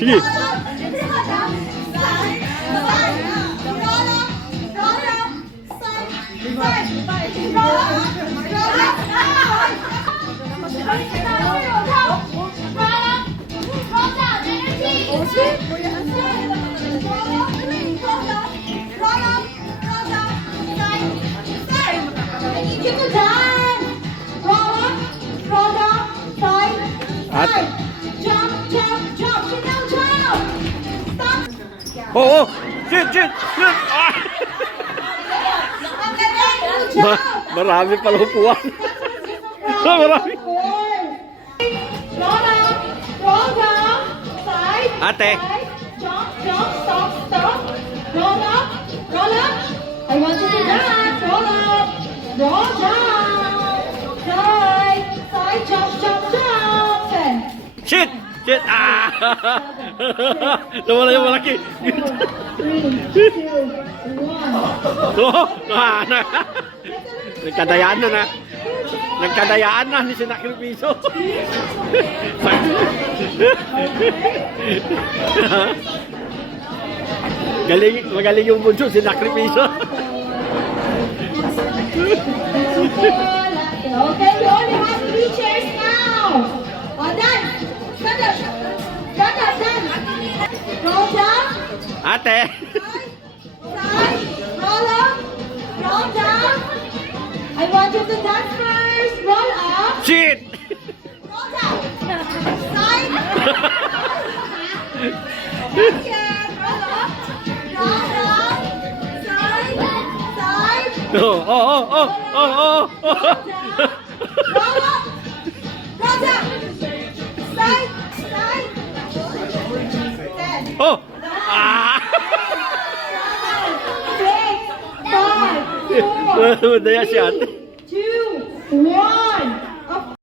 Sige. Jump, jump, jump! Sit down, child! Stop! Oh, oh! Shit, shit, shit! Ah! Marami pala upuan. Marami. Roll up, roll down, side, Ate. side, jump, jump, stop, stop. Roll up, roll up. I want you to dance. Roll up, roll down, side, side, jump, jump, jump. Ten. Shit! Shit! Ah! Nawala yung malaki. 3, 2, 1. Oh! Ah! Nagkadayaan na na. Nagkadayaan na ni sinakripiso. Magaling yung bunso, sinakripiso. Okay, we only have 3 chairs now. Oh, done. Stand up. Stand up, done. Roll down. Ate! Side. Roll up. Roll down. I want you to dance first. Roll up. Shit! Roll down. Side. Not yet. Roll up. Roll down. Side. Side. Oh, oh, oh, oh, oh, oh, oh. Roll up. Roll down. Side. Side. 10. Oh! Ah! 6, 5, 4, Madaya si ate. 2, 1.